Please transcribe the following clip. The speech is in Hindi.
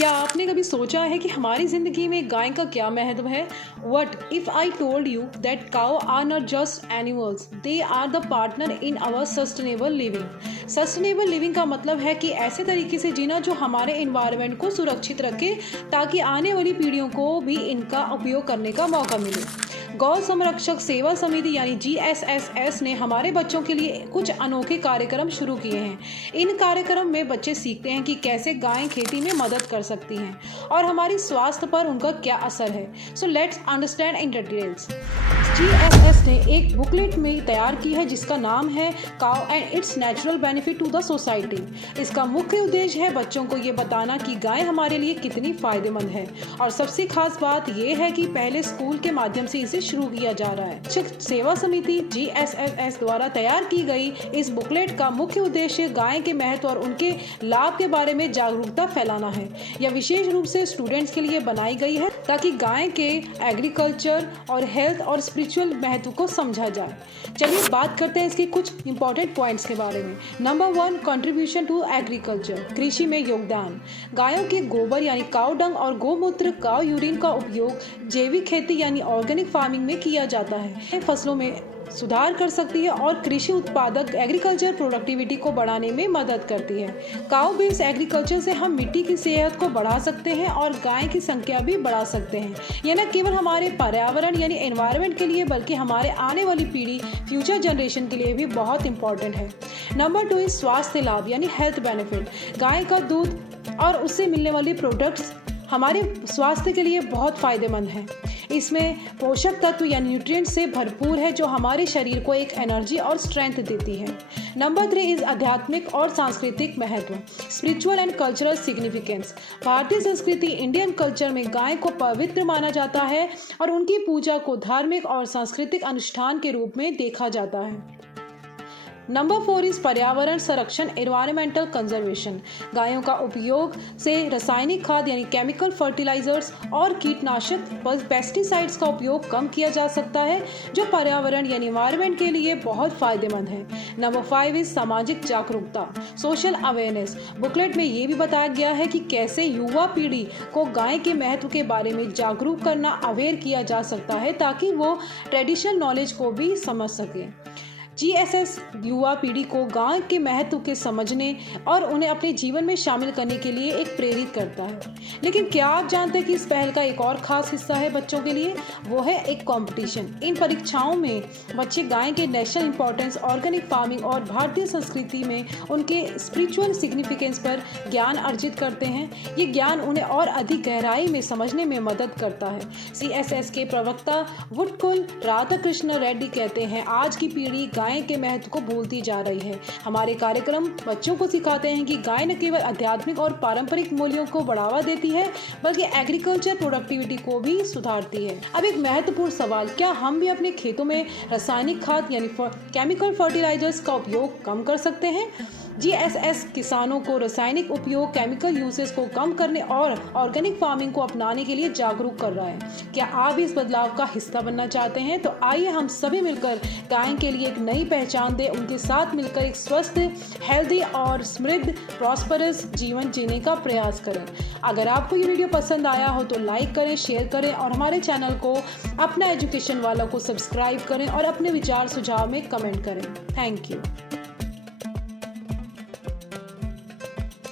क्या आपने कभी सोचा है कि हमारी ज़िंदगी में गाय का क्या महत्व है? What if I told you that cow are not just animals, they are the partner in our sustainable living. Sustainable living का मतलब है कि ऐसे तरीके से जीना जो हमारे एनवायरनमेंट को सुरक्षित रखे ताकि आने वाली पीढ़ियों को भी इनका उपयोग करने का मौका मिले। गौ संरक्षक सेवा समिति यानी GSSS ने हमारे बच्चों के लिए कुछ अनोखे कार्यक्रम शुरू किए हैं। इन कार्यक्रम में बच्चे सीखते हैं कि कैसे गायें खेती में मदद कर सकती हैं और हमारी स्वास्थ्य पर उनका क्या असर है। So let's understand in details. GSS ने एक बुकलेट में तैयार की है जिसका नाम है cow and it's natural benefit to the society. इसका मुख्य उद्देश्य है बच्चों को ये बताना कि गाय हमारे लिए कितनी फायदेमंद है और सबसे खास बात यह है कि पहले स्कूल के माध्यम से इसे शुरू किया जा रहा है। सेवा समिति GSSS द्वारा तैयार की गई इस बुकलेट का मुख्य उद्देश्य गाय के महत्व और उनके लाभ के बारे में जागरूकता फैलाना है। यह विशेष रूप से स्टूडेंट्स के लिए बनाई गई है ताकि गाय के एग्रीकल्चर और हेल्थ और स्पिरिचुअल महत्व को समझा जाए। चलिए बात करते हैं इसके कुछ इंपॉर्टेंट पॉइंट्स के बारे में। नंबर 1, कंट्रीब्यूशन टू एग्रीकल्चर, कृषि में योगदान। गायों के गोबर यानी काउ डंग और गोमूत्र काउ यूरिन का उपयोग जैविक खेती यानी ऑर्गेनिक फार्मिंग में किया जाता है। फसलों में सुधार कर सकती है और कृषि उत्पादक एग्रीकल्चर प्रोडक्टिविटी को बढ़ाने में मदद करती है। काउ बेस्ड एग्रीकल्चर से हम मिट्टी की सेहत को बढ़ा सकते हैं और गाय की संख्या भी बढ़ा सकते हैं। यह न केवल हमारे पर्यावरण यानी एनवायरनमेंट के लिए बल्कि हमारे आने वाली पीढ़ी फ्यूचर जनरेशन के लिए भी बहुत इंपॉर्टेंट है। नंबर 2 इस स्वास्थ्य लाभ यानी हेल्थ बेनिफिट। गाय का दूध और उससे मिलने वाली प्रोडक्ट्स हमारे स्वास्थ्य के लिए बहुत फायदेमंद हैं। इसमें पोषक तत्व यानी न्यूट्रिएंट्स से भरपूर है जो हमारे शरीर को एक एनर्जी और स्ट्रेंथ देती है। नंबर 3 इस आध्यात्मिक और सांस्कृतिक महत्व, स्पिरिचुअल एंड कल्चरल सिग्निफिकेंस। भारतीय संस्कृति इंडियन कल्चर में गाय को पवित्र माना जाता है और उनकी पूजा को धार्मिक और सांस्कृतिक अनुष्ठान के रूप में देखा जाता है। नंबर 4 इस पर्यावरण संरक्षण एनवायरमेंटल कंजर्वेशन। गायों का उपयोग से रासायनिक खाद यानी केमिकल फर्टिलाइजर्स और कीटनाशक पेस्टिसाइड्स का उपयोग कम किया जा सकता है जो पर्यावरण यानी एनवायरमेंट के लिए बहुत फायदेमंद है। नंबर 5 इस सामाजिक जागरूकता, सोशल अवेयरनेस। बुकलेट में ये भी बताया गया है कि कैसे युवा पीढ़ी को गाय के महत्व के बारे में जागरूक करना, अवेयर किया जा सकता है ताकि वो ट्रेडिशनल नॉलेज को भी समझ सके। GSS युवा पीढ़ी को गाय के महत्व के समझने और उन्हें अपने जीवन में शामिल करने के लिए एक प्रेरित करता है। लेकिन क्या आप जानते हैं कि इस पहल का एक और खास हिस्सा है बच्चों के लिए? वो है एक कंपटीशन। इन परीक्षाओं में बच्चे गाय के नेशनल इंपॉर्टेंस, ऑर्गेनिक फार्मिंग और भारतीय संस्कृति में उनके स्पिरिचुअल सिग्निफिकेंस पर ज्ञान अर्जित करते हैं। ये ज्ञान उन्हें और अधिक गहराई में समझने में मदद करता है। CSS के प्रवक्ता वुडकुल राधाकृष्ण रेड्डी कहते हैं, आज की पीढ़ी गाय के महत्व को भूलती जा रही है। हमारे कार्यक्रम बच्चों को सिखाते हैं कि गाय न केवल आध्यात्मिक और पारंपरिक मूल्यों को बढ़ावा देती है बल्कि एग्रीकल्चर प्रोडक्टिविटी को भी सुधारती है। अब एक महत्वपूर्ण सवाल, क्या हम भी अपने खेतों में रासायनिक खाद यानी केमिकल फर्टिलाइजर्स का उपयोग कम कर सकते हैं? GSS किसानों को रासायनिक उपयोग, केमिकल यूसेज को कम करने और ऑर्गेनिक फार्मिंग को अपनाने के लिए जागरूक कर रहा है। क्या आप इस बदलाव का हिस्सा बनना चाहते हैं? तो आइए हम सभी मिलकर गाय के लिए एक नई पहचान दें, उनके साथ मिलकर एक स्वस्थ, हेल्दी और समृद्ध, प्रॉस्परस जीवन जीने का प्रयास करें। अगर आपको ये वीडियो पसंद आया हो तो लाइक करें, शेयर करें और हमारे चैनल को अपना एजुकेशन वाला को सब्सक्राइब करें और अपने विचार सुझाव में कमेंट करें। Thank you.